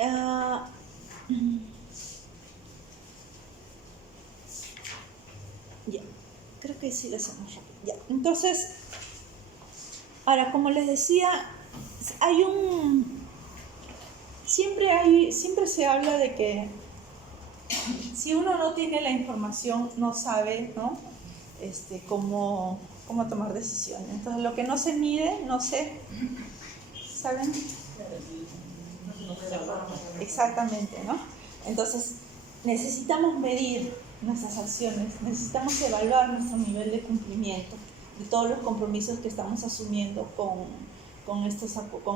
Ah, ya, creo que sí lo hacemos rápido. Ya, entonces, ahora, como les decía, siempre se habla de que si uno no tiene la información, no sabe, ¿no? Cómo tomar decisiones. Entonces, lo que no se mide, no se, ¿saben? Exactamente, ¿no? Entonces, necesitamos medir nuestras acciones, necesitamos evaluar nuestro nivel de cumplimiento de todos los compromisos que estamos asumiendo con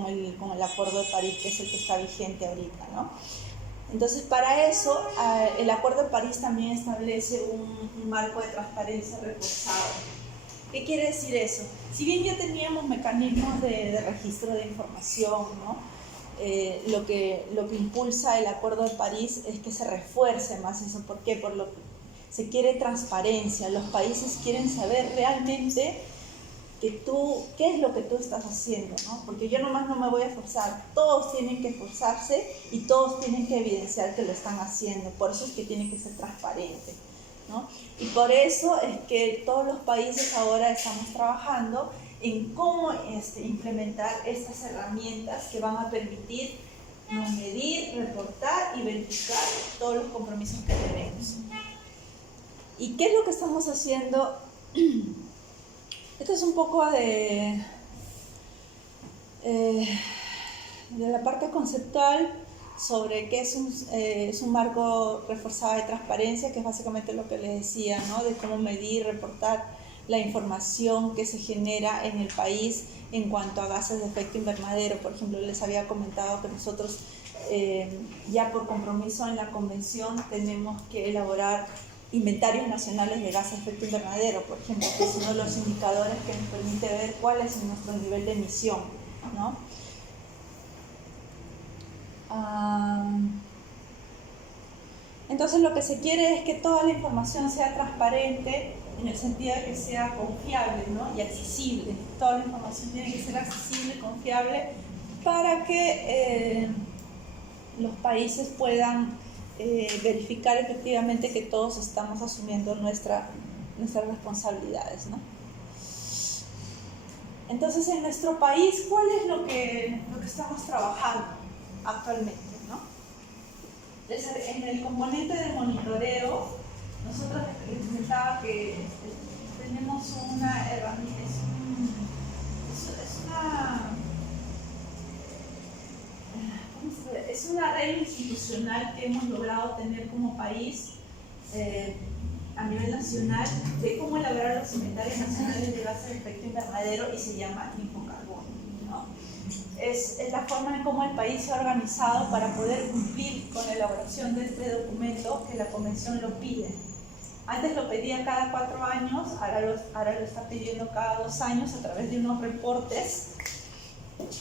el Acuerdo de París, que es el que está vigente ahorita, ¿no? Entonces, para eso, el Acuerdo de París también establece un marco de transparencia reforzado. ¿Qué quiere decir eso? Si bien ya teníamos mecanismos de registro de información, ¿no? Lo que impulsa el Acuerdo de París es que se refuerce más eso. ¿Por qué? Por lo que se quiere transparencia. Los países quieren saber realmente qué es lo que tú estás haciendo, ¿no? Porque yo nomás no me voy a esforzar. Todos tienen que esforzarse y todos tienen que evidenciar que lo están haciendo. Por eso es que tiene que ser transparente, ¿no? Y por eso es que todos los países ahora estamos trabajando en cómo implementar estas herramientas que van a permitir medir, reportar y verificar todos los compromisos que tenemos. ¿Y qué es lo que estamos haciendo? Esto es un poco de la parte conceptual sobre qué es un marco reforzado de transparencia, que es básicamente lo que les decía, ¿no? De cómo medir, reportar la información que se genera en el país en cuanto a gases de efecto invernadero. Por ejemplo, les había comentado que nosotros ya por compromiso en la convención tenemos que elaborar inventarios nacionales de gases de efecto invernadero, por ejemplo, que son los indicadores que nos permiten ver cuál es nuestro nivel de emisión, ¿no? Entonces lo que se quiere es que toda la información sea transparente en el sentido de que sea confiable, ¿no? Y accesible. Toda la información tiene que ser accesible, confiable, para que los países puedan verificar efectivamente que todos estamos asumiendo nuestras responsabilidades, ¿no? Entonces, en nuestro país, ¿cuál es lo que estamos trabajando actualmente, ¿no? En el componente de monitoreo, nosotros les comentaba que tenemos una herramienta, es una red institucional que hemos logrado tener como país a nivel nacional de cómo elaborar los inventarios nacionales de gases de efecto invernadero, y se llama Infocarbono, ¿no? Es la forma en cómo el país se ha organizado para poder cumplir con la elaboración de este documento que la Convención lo pide. Antes lo pedía cada 4 años, ahora lo está pidiendo cada 2 años a través de unos reportes.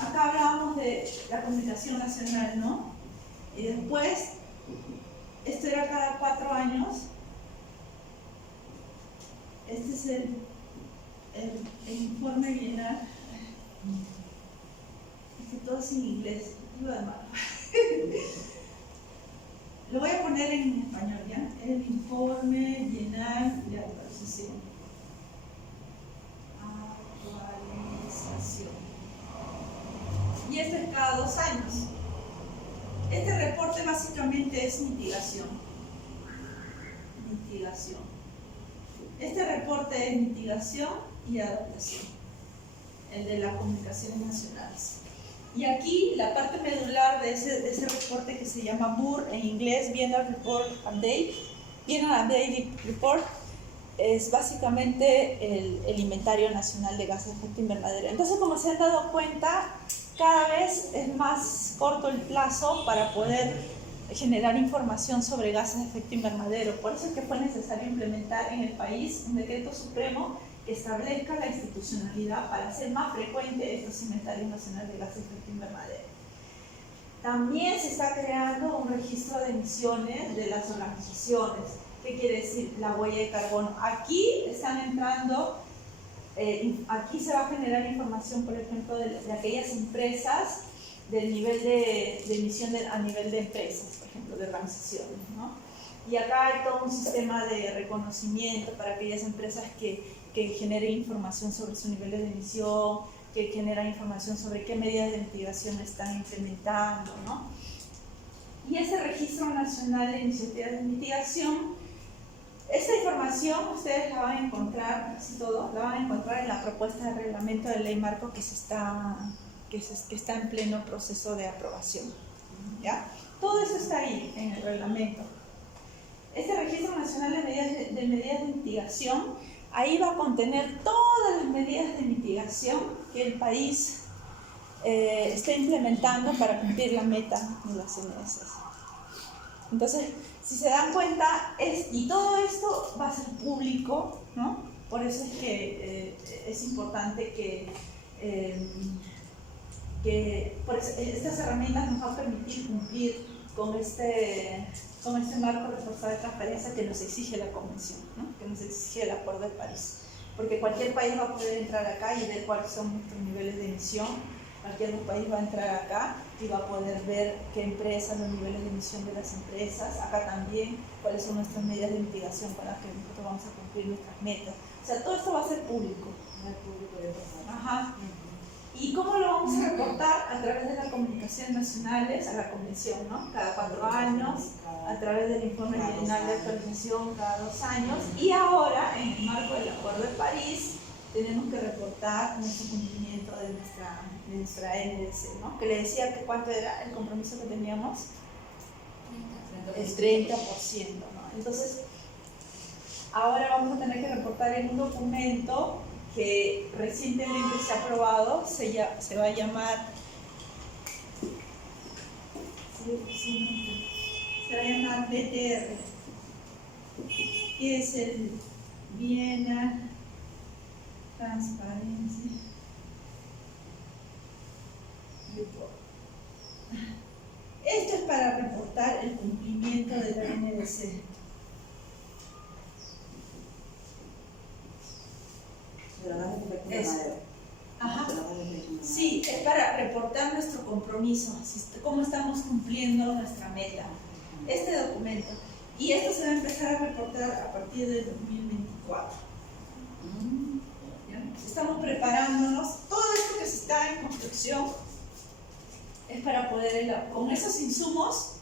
Acá hablábamos de la comunicación nacional, ¿no? Y después, esto era cada 4 años. Este es el informe bienal. Es que todo es en inglés, lo demás. Lo voy a poner en español, ¿ya? El informe bienal de actualización. Y esto es cada 2 años. Este reporte básicamente es mitigación. Este reporte es mitigación y adaptación, el de las comunicaciones nacionales. Y aquí la parte medular de ese reporte, que se llama BUR en inglés, Biennial Report Update, Biennial Update Report, es básicamente el inventario nacional de gases de efecto invernadero. Entonces, como se han dado cuenta, cada vez es más corto el plazo para poder generar información sobre gases de efecto invernadero. Por eso es que fue necesario implementar en el país un decreto supremo que establezca la institucionalidad para hacer más frecuente estos inventarios nacionales de gases de efecto invernadero. También se está creando un registro de emisiones de las organizaciones. ¿Qué quiere decir? La huella de carbono. Aquí están entrando, aquí se va a generar información, por ejemplo, de aquellas empresas del nivel de emisión a nivel de empresas, por ejemplo, de organizaciones, ¿no? Y acá hay todo un sistema de reconocimiento para aquellas empresas que generen información sobre su nivel de emisión, que generan información sobre qué medidas de mitigación están implementando, ¿no? Y ese Registro Nacional de Iniciativas de Mitigación, esta información ustedes la van a encontrar, casi todo, la van a encontrar en la propuesta de reglamento de ley marco que está en pleno proceso de aprobación, ¿ya? Todo eso está ahí en el reglamento. Este Registro Nacional de Medidas de Mitigación, ahí va a contener todas las medidas de mitigación que el país está implementando para cumplir la meta de las NDC. Entonces, si se dan cuenta, y todo esto va a ser público, ¿no? Por eso es que es importante que estas herramientas nos van a permitir cumplir con este marco reforzado de transparencia que nos exige la Convención, ¿no? Que nos exige el Acuerdo de París. Porque cualquier país va a poder entrar acá y ver cuáles son nuestros niveles de emisión. Cualquier país va a entrar acá y va a poder ver qué empresas, los niveles de emisión de las empresas. Acá también cuáles son nuestras medidas de mitigación para que nosotros vamos a cumplir nuestras metas. O sea, todo esto va a ser público. Ajá. ¿Y cómo lo vamos a reportar? A través de las comunicaciones nacionales a la Convención, ¿no? Cada 4 años, a través del informe bienal de actualización cada 2 años. Y ahora, en el marco del Acuerdo de París, tenemos que reportar nuestro cumplimiento de nuestra NDC, ¿no? Que le decía que cuánto era el compromiso que teníamos. El 30%, ¿no? Entonces, ahora vamos a tener que reportar en un documento que recientemente se ha aprobado, se va a llamar BTR, que es el Bienal Transparencia Report. Esto es para reportar el cumplimiento de la NDC. Ajá. Sí, es para reportar nuestro compromiso, cómo estamos cumpliendo nuestra meta. Este documento. Y esto se va a empezar a reportar a partir del 2024. ¿Ya? Estamos preparándonos. Todo esto que se está en construcción es para poder, con esos insumos,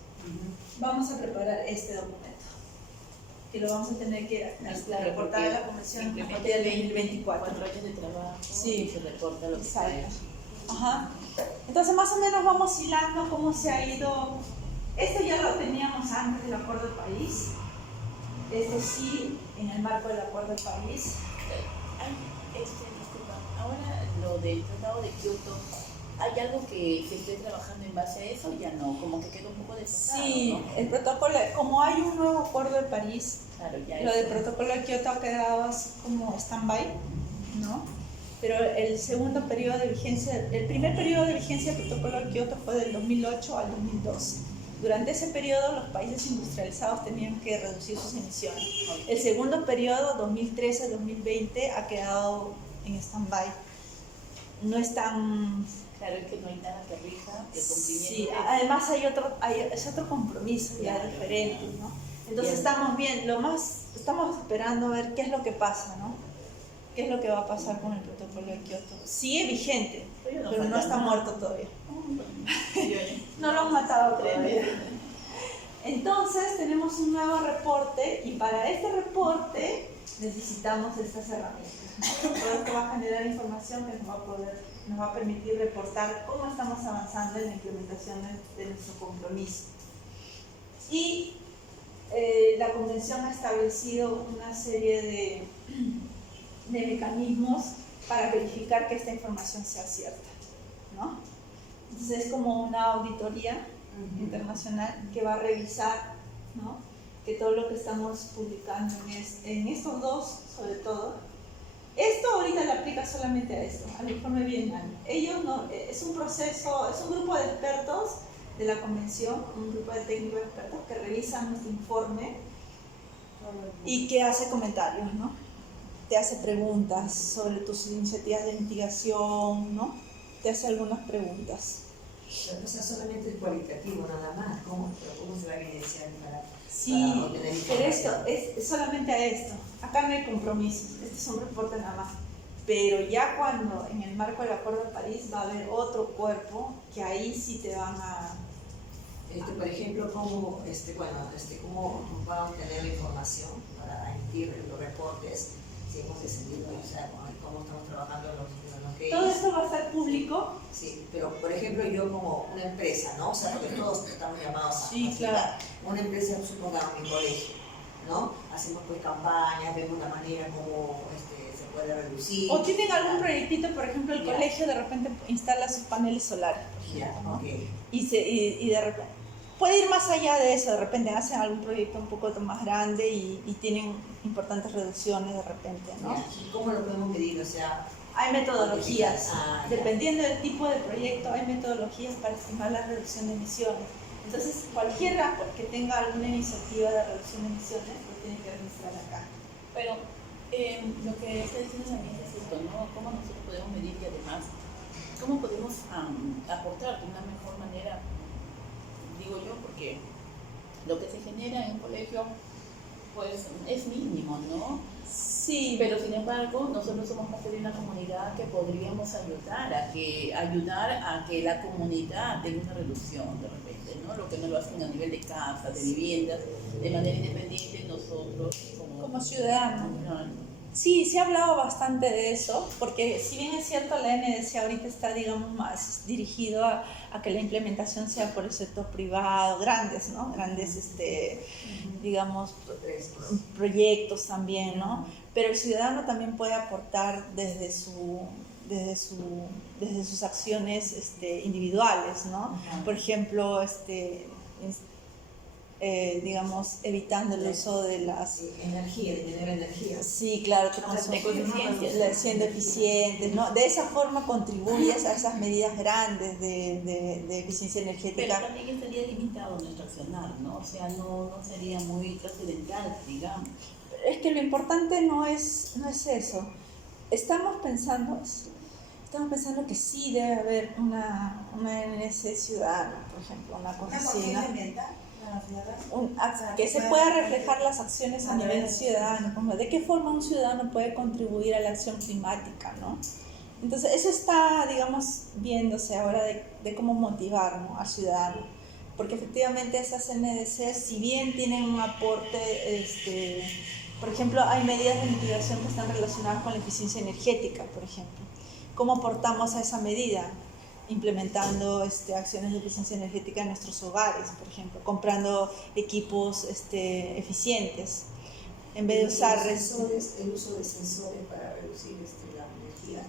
vamos a preparar este documento. Que lo vamos a tener que reportar a la Comisión a partir del 2024. 4 años de trabajo, sí, y se reporta lo que se ha hecho. Ajá. Entonces, más o menos vamos hilando cómo se ha ido. Esto ya lo teníamos antes del Acuerdo de París. Esto sí, en el marco del Acuerdo de París. Disculpa, ahora lo del Tratado de Kioto, ¿hay algo que esté trabajando en base a eso? Ya no, como que quedó un poco desfasado, sí, ¿no? El protocolo, como hay un nuevo Acuerdo de París, claro, ya lo del protocolo de Kioto ha quedado así como stand-by, ¿no? Pero el segundo periodo de vigencia, el primer periodo de vigencia del protocolo de Kioto fue del 2008 al 2012. Durante ese periodo los países industrializados tenían que reducir sus emisiones. El segundo periodo, 2013-2020, ha quedado en stand-by. No es tan... Claro, es que no hay nada que rija el cumplimiento. Sí, además es otro compromiso ya diferente, ¿no? Entonces estamos estamos esperando a ver qué es lo que pasa, ¿no? ¿Qué es lo que va a pasar con el protocolo de Kioto? Sigue vigente, pero no está muerto todavía. No lo han matado todavía. Entonces tenemos un nuevo reporte y para este reporte necesitamos estas herramientas, ¿no? Todo esto va a generar información que nos va a permitir reportar cómo estamos avanzando en la implementación de nuestro compromiso. Y la Convención ha establecido una serie de mecanismos para verificar que esta información sea cierta, ¿no? Entonces es como una auditoría internacional que va a revisar, ¿no? Que todo lo que estamos publicando en estos dos, sobre todo, esto ahorita le aplica solamente a esto, al informe bienal. Ellos no, es un proceso, es un grupo de expertos de la Convención, un grupo de técnicos expertos que revisan nuestro informe y que hace comentarios, ¿no? Te hace preguntas sobre tus iniciativas de mitigación, ¿no? Te hace algunas preguntas. O sea, solamente es cualitativo nada más, ¿cómo se va a evidenciar Sí, para obtener pero información? esto es solamente a esto. Acá no hay compromisos, este es un reporte nada más. Pero ya cuando en el marco del Acuerdo de París va a haber otro cuerpo que ahí sí te van a... Por ejemplo, ¿cómo van a obtener la información para emitir los reportes? Si hemos descendido, o sea, cómo estamos trabajando en los que Todo esto va a ser público. Sí, pero por ejemplo yo como una empresa, ¿no? O sea, porque todos estamos llamados a Sí, claro. una empresa, supongamos mi colegio, ¿no? Hacemos pues campañas, vemos la manera como se puede reducir. O tienen algún proyectito, por ejemplo, el Ya. colegio de repente instala sus paneles solares, por Ya, ejemplo, ¿no? ok. Y de repente puede ir más allá de eso, de repente hacen algún proyecto un poco más grande y tienen importantes reducciones de repente, ¿no? Ya. ¿Y cómo lo podemos medir? O sea, Hay metodologías, ya. dependiendo del tipo de proyecto, hay metodologías para estimar la reducción de emisiones. Entonces, cualquiera que tenga alguna iniciativa de reducción de emisiones lo tiene que registrar acá. Pero lo que está diciendo también es esto, ¿no? ¿Cómo nosotros podemos medir y además cómo podemos aportar de una mejor manera? Digo yo, porque lo que se genera en un colegio pues es mínimo, ¿no? Sí, Pero sin embargo, nosotros somos parte de una comunidad que podríamos ayudar a que la comunidad tenga una reducción de repente, ¿no? Lo que no lo hacen a nivel de casas, de viviendas, de manera independiente nosotros como ciudadanos. No, Sí, se ha hablado bastante de eso, porque si bien es cierto, la NDC ahorita está, digamos, más dirigido a que la implementación sea por el sector privado, grandes, ¿no? Grandes, digamos, proyectos también, ¿no? Pero el ciudadano también puede aportar desde sus acciones individuales, ¿no? Por ejemplo, digamos, evitando el uso de las... Energía, de tener energía. Sí, claro, siendo eficientes, ¿no? De esa forma contribuyes a esas medidas grandes de eficiencia pero energética. también estaría limitado nuestro accionar, ¿no? O sea, no sería muy trascendental, digamos. Es que lo importante no es eso. Estamos pensando que sí debe haber una NNC ciudadana, por ejemplo, una cocina. Que se pueda reflejar las acciones a nivel ciudadano, como de qué forma un ciudadano puede contribuir a la acción climática, ¿no? Entonces eso está, digamos, viéndose ahora de cómo motivar, ¿no?, al ciudadano, porque efectivamente esas NDC, si bien tienen un aporte, por ejemplo, hay medidas de mitigación que están relacionadas con la eficiencia energética, por ejemplo. ¿Cómo aportamos a esa medida? Implementando acciones de eficiencia energética en nuestros hogares, por ejemplo, comprando equipos eficientes, en vez de usar el uso de sensores para reducir la energía.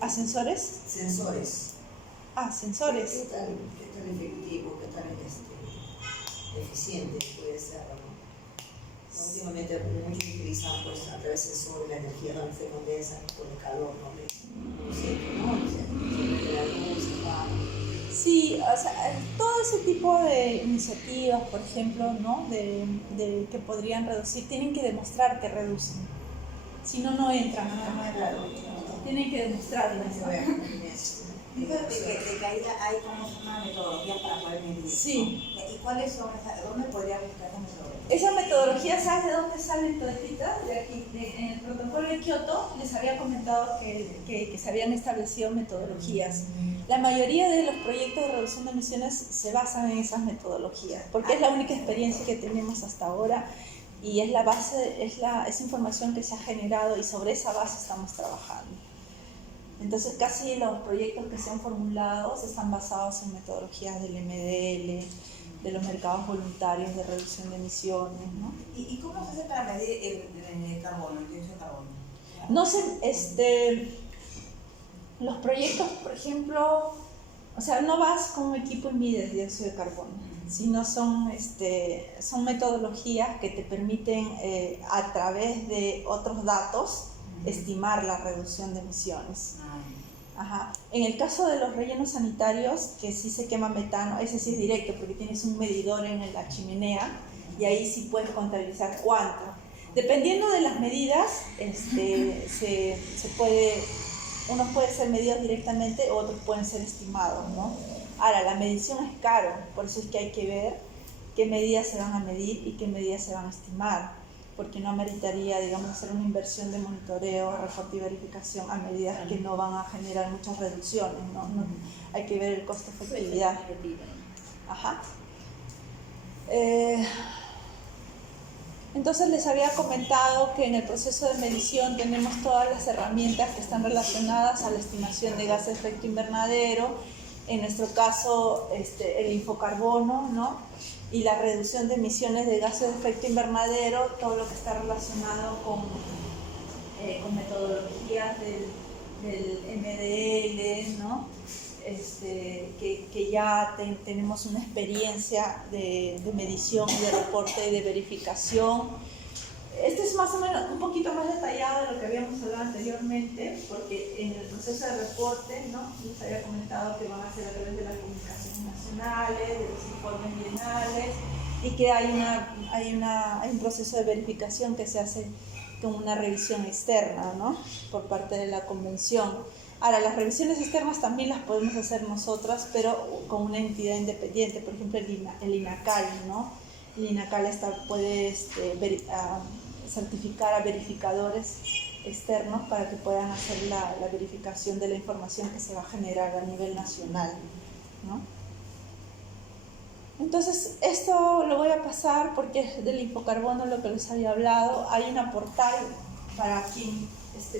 ¿Ascensores? Sensores. Sensores. ¿Qué tal efectivo, qué tal eficiente puede ser, ¿no? Últimamente muchos utilizan pues, a través de sensores la energía donde se condensa por el calor, ¿no? Sí, o sea, todo ese tipo de iniciativas, por ejemplo, ¿no?, de que podrían reducir, tienen que demostrar que reducen. Si no, no entran. Tienen que demostrarlo. De que ahí hay como una metodología para poder medir. Sí. ¿Y cuáles son esas? ¿Dónde podría buscar esas metodologías? Esa metodología, ¿sabes de dónde salen todititas? De aquí, en el protocolo de Kioto les había comentado que se habían establecido metodologías. La mayoría de los proyectos de reducción de emisiones se basan en esas metodologías, porque es la única experiencia que tenemos hasta ahora y es la base, es información que se ha generado y sobre esa base estamos trabajando. Entonces casi los proyectos que se han formulado están basados en metodologías del MDL, de los mercados voluntarios de reducción de emisiones, ¿no? ¿Y cómo se hace para medir el carbono, el dióxido de carbono? No sé, los proyectos, por ejemplo, o sea, no vas con un equipo y mides dióxido de carbono, sino son metodologías que te permiten a través de otros datos estimar la reducción de emisiones. Ajá. En el caso de los rellenos sanitarios, que sí se quema metano, ese sí es directo porque tienes un medidor en la chimenea y ahí sí puedes contabilizar cuánto. Dependiendo de las medidas, unos pueden ser medidos directamente, otros pueden ser estimados, ¿no? Ahora, la medición es caro, por eso es que hay que ver qué medidas se van a medir y qué medidas se van a estimar, porque no ameritaría, digamos, hacer una inversión de monitoreo, reporte y verificación a medidas que no van a generar muchas reducciones, ¿no? Hay que ver el costo-efectividad. Ajá. Entonces les había comentado que en el proceso de medición tenemos todas las herramientas que están relacionadas a la estimación de gases de efecto invernadero, en nuestro caso el infocarbono, ¿no? Y la reducción de emisiones de gases de efecto invernadero, todo lo que está relacionado con metodologías del MDL, ¿no? Que ya tenemos una experiencia de medición y de reporte y de verificación. Este es más o menos un poquito más detallado de lo que habíamos hablado anteriormente, porque en el proceso de reporte, ¿no? Les había comentado que van a ser a través de las comunicaciones nacionales, de los informes bienales, y que hay un proceso de verificación que se hace con una revisión externa, ¿no? Por parte de la convención. Ahora, las revisiones externas también las podemos hacer nosotras, pero con una entidad independiente, por ejemplo el INACAL, ¿no? El INACAL puede certificar a verificadores externos para que puedan hacer la verificación de la información que se va a generar a nivel nacional, ¿no? Entonces, esto lo voy a pasar porque es del infocarbono lo que les había hablado. Hay una portal para quien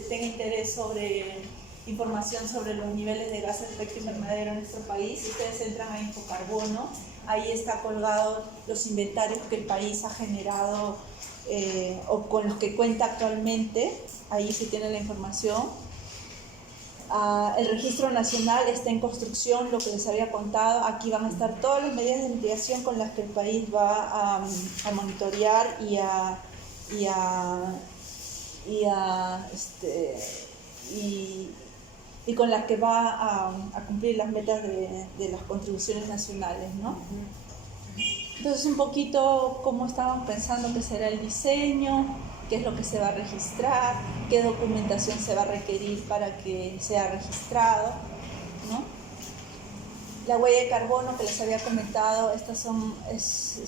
tenga interés sobre información sobre los niveles de gases de efecto invernadero en nuestro país. Si ustedes entran a Infocarbono, ahí está colgado los inventarios que el país ha generado o con los que cuenta actualmente. Ahí se tiene la información. El registro nacional está en construcción, lo que les había contado. Aquí van a estar todas las medidas de mitigación con las que el país va a monitorear y con las que va a cumplir las metas de las contribuciones nacionales, ¿no? Entonces, un poquito cómo estaban pensando que será el diseño, qué es lo que se va a registrar, qué documentación se va a requerir para que sea registrado, ¿no? La huella de carbono que les había comentado, es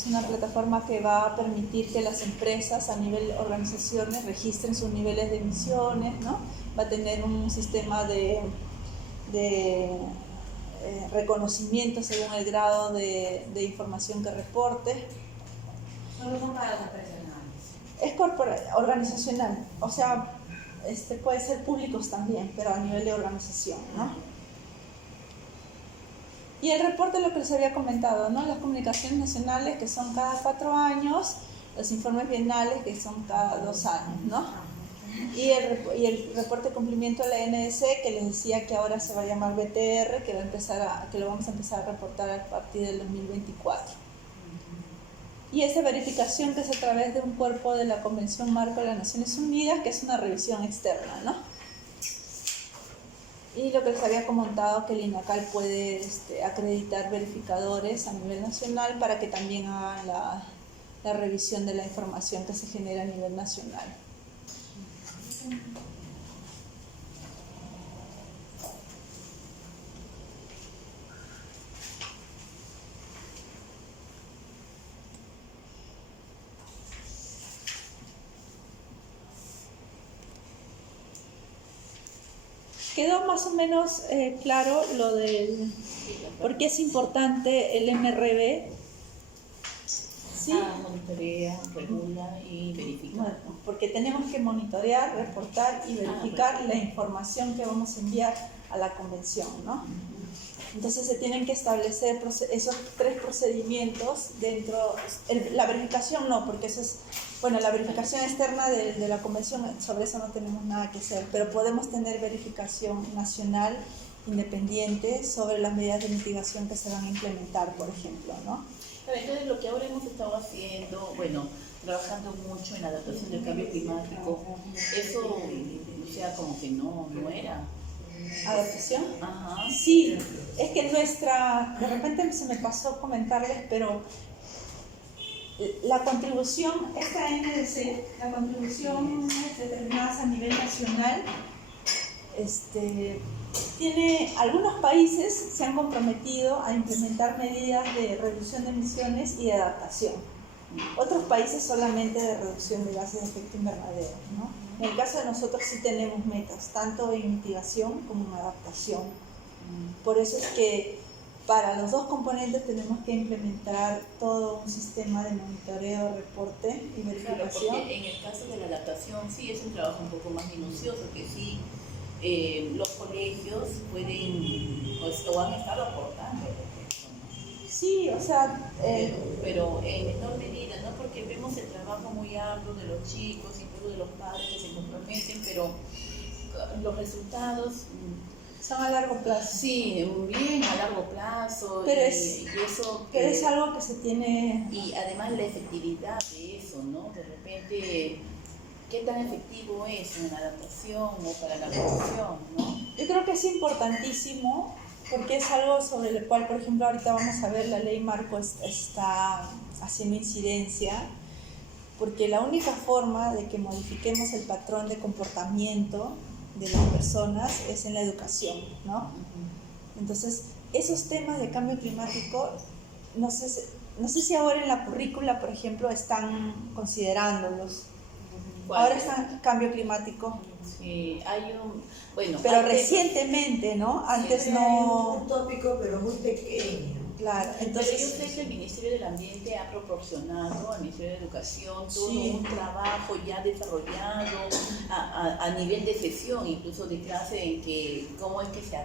una plataforma que va a permitir que las empresas a nivel organizaciones registren sus niveles de emisiones, ¿no? Va a tener un sistema de reconocimiento según el grado de información que reporte. Solo son para las empresas grandes. Es organizacional, o sea, puede ser públicos también, pero a nivel de organización, ¿no? Y el reporte, lo que les había comentado, ¿no? Las comunicaciones nacionales, que son cada 4 años, los informes bienales, que son cada 2 años, ¿no? Y el reporte de cumplimiento de la NDC, que les decía que ahora se va a llamar BTR, que lo vamos a empezar a reportar a partir del 2024. Y esa verificación que es a través de un cuerpo de la Convención Marco de las Naciones Unidas, que es una revisión externa, ¿no? Y lo que les había comentado, que el INACAL puede acreditar verificadores a nivel nacional para que también hagan la revisión de la información que se genera a nivel nacional. Quedó más o menos claro lo del por qué es importante el MRV. ¿Sí? Monitorea, regula y verifica. Bueno, porque tenemos que monitorear, reportar y verificar la información que vamos a enviar a la convención, ¿no? Entonces se tienen que establecer esos 3 procedimientos dentro. La verificación no, porque eso es, bueno, la verificación externa de la convención, sobre eso no tenemos nada que hacer, pero podemos tener verificación nacional independiente sobre las medidas de mitigación que se van a implementar, por ejemplo, ¿no? Entonces, lo que ahora hemos estado haciendo, bueno, trabajando mucho en la adaptación del cambio climático, eso, o sea, como que no era. ¿Adaptación? Ajá. Sí, es que de repente se me pasó comentarles, pero la contribución, esta NDC, la contribución determinada a nivel nacional, algunos países se han comprometido a implementar medidas de reducción de emisiones y de adaptación. Otros países solamente de reducción de gases de efecto invernadero, ¿no? En el caso de nosotros sí tenemos metas, tanto en mitigación como en adaptación. Por eso es que para los dos componentes tenemos que implementar todo un sistema de monitoreo, reporte y verificación. Claro, porque en el caso de la adaptación sí es un trabajo un poco más minucioso, que sí los colegios pueden, pues, o han estado aportando eso, ¿no? Sí, o sea... pero en menor medida, ¿no? Porque vemos el trabajo muy arduo de los chicos, incluso de los padres que se comprometen, pero los resultados... son a largo plazo. Sí, bien a largo plazo. Pero es algo que se tiene... Y además la efectividad de eso, ¿no? De repente, ¿qué tan efectivo es en la adaptación o para la reducción, ¿no? Yo creo que es importantísimo porque es algo sobre el cual, por ejemplo, ahorita vamos a ver, la ley marco está haciendo incidencia, porque la única forma de que modifiquemos el patrón de comportamiento de las personas es en la educación, ¿no? Entonces, esos temas de cambio climático, no sé si ahora en la currícula, por ejemplo, están considerándolos. Ahora está cambio climático. Sí, hay un... Bueno, pero recientemente, ¿no? Antes sí, no... un tópico, pero muy pequeño. Claro, entonces... Pero yo sé que el Ministerio del Ambiente ha proporcionado al Ministerio de Educación todo sí, un trabajo ya desarrollado a nivel de sesión, incluso de clase, en que cómo es que se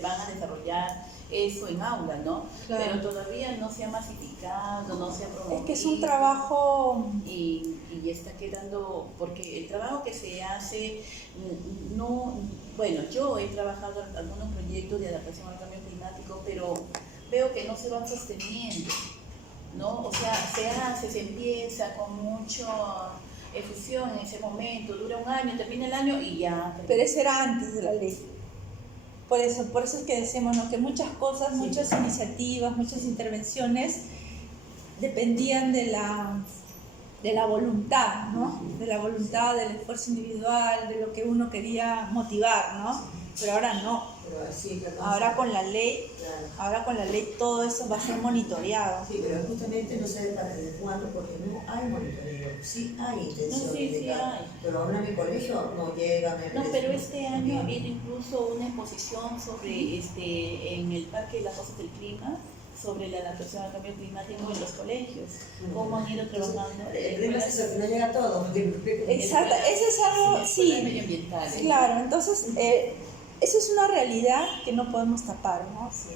van a desarrollar eso en aula, ¿no? Claro. Pero todavía no se ha masificado, no se ha promovido. Es que es un trabajo... Y está quedando, porque el trabajo que se hace, no... Bueno, yo he trabajado en algunos proyectos de adaptación al cambio climático, pero veo que no se van sosteniendo, ¿no? O sea, se empieza con mucha efusión en ese momento, dura un año, termina el año y ya. Pero eso era antes de la ley. Por eso es que decimos, ¿no? Que muchas cosas, muchas iniciativas, muchas intervenciones dependían de la voluntad, ¿no? De la voluntad, del esfuerzo individual, de lo que uno quería motivar, ¿no? Pero ahora no. Ahora con la ley, claro. Ahora con la ley todo eso va a ser monitoreado. Sí, pero justamente no sé desde cuándo, porque no hay monitoreo. Sí hay intención No, sí, de llegar, hay. pero ahora a mi colegio no llega. No, pero este año ha habido incluso una exposición sobre en el Parque de las Cosas del Clima, sobre la adaptación al cambio climático en los colegios, cómo han ido trabajando. El problema es eso, que no llega a todo. Exacto, eso es algo, sí, medioambiental. claro, entonces eso es una realidad que no podemos tapar, ¿no? Sí,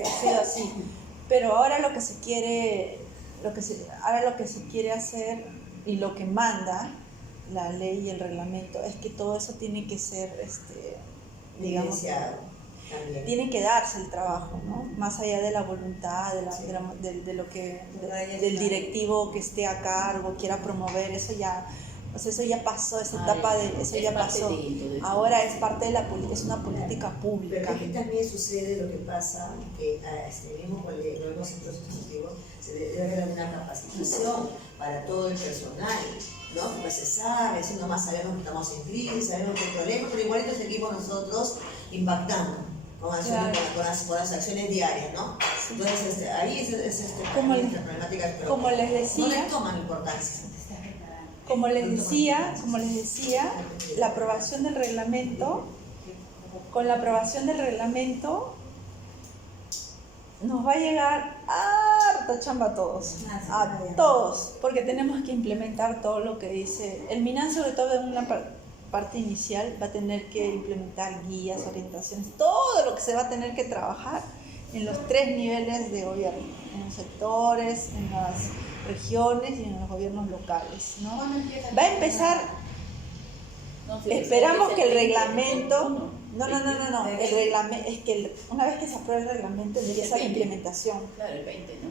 ha sido así, pero ahora lo que se quiere hacer y lo que manda la ley y el reglamento es que todo eso tiene que ser, digamos, tiene que darse el trabajo, ¿no? Más allá de la voluntad, del directivo que esté a cargo, quiera promover, eso ya pasó, esa etapa eso ya pasó. Ahora es parte de es una política pública. Pero aquí también sucede lo que pasa, que mismo con los nuevos centros educativos se debe haber una capacitación para todo el personal, ¿no? Porque se sabe, si nomás sabemos que estamos en crisis, sabemos que hay problemas, pero igualito seguimos nosotros impactando con las acciones diarias, ¿no? Entonces, ahí es como les decía, no le toman importancia. Como les decía, la aprobación del reglamento, con la aprobación del reglamento nos va a llegar harta chamba a todos, porque tenemos que implementar todo lo que dice el MINAN, sobre todo en una parte inicial, va a tener que implementar guías, orientaciones, todo lo que se va a tener que trabajar en los 3 niveles de gobierno, en los sectores, en las regiones y en los gobiernos locales, ¿no? Va a empezar, esperamos que el reglamento, el reglamento, es que una vez que se apruebe el reglamento empieza la implementación. Claro, el 20, ¿no?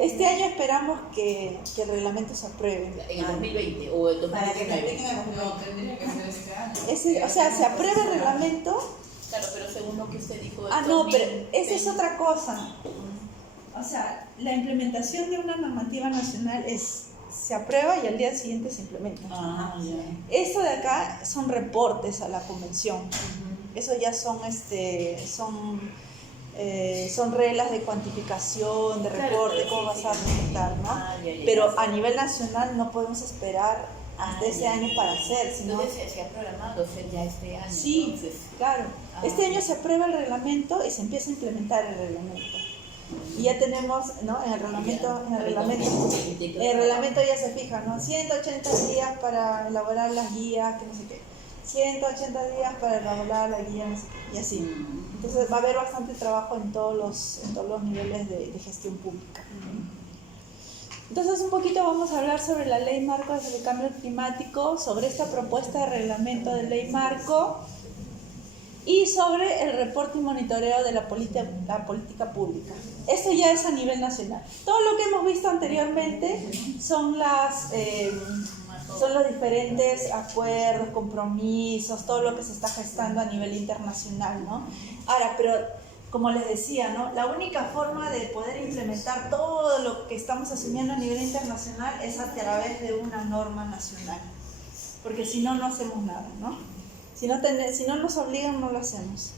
Este año esperamos que el reglamento se apruebe. En el 2020 o el 2019. No, tendría que ser este año. O sea, se aprueba el reglamento. Claro, pero según lo que usted dijo... Pero esa es otra cosa. O sea, la implementación de una normativa nacional es se aprueba y al día siguiente se implementa. Esto de acá son reportes a la convención. Eso ya son reglas de cuantificación, de reporte, cómo vas a reportar, ¿no? Pero a nivel nacional no podemos esperar hasta ese año para hacer, sino... Entonces se ha programado hacer ya este año. Sí, entonces. claro. Este año se aprueba el reglamento y se empieza a implementar el reglamento. Y ya tenemos, ¿no? En el reglamento ya se fija, ¿no? 180 días para elaborar las guías, que no sé qué. 180 días para elaborar la guía, no sé qué, y así. Entonces va a haber bastante trabajo en todos los niveles de gestión pública. Entonces un poquito vamos a hablar sobre la ley marco sobre el cambio climático, sobre esta propuesta de reglamento de ley marco y sobre el reporte y monitoreo de la política pública. Esto ya es a nivel nacional. Todo lo que hemos visto anteriormente son los diferentes acuerdos, compromisos, todo lo que se está gestando a nivel internacional, ¿no? Ahora, pero como les decía, ¿no? La única forma de poder implementar todo lo que estamos asumiendo a nivel internacional es a través de una norma nacional, porque si no, no hacemos nada, ¿no? Si no nos obligan, no lo hacemos.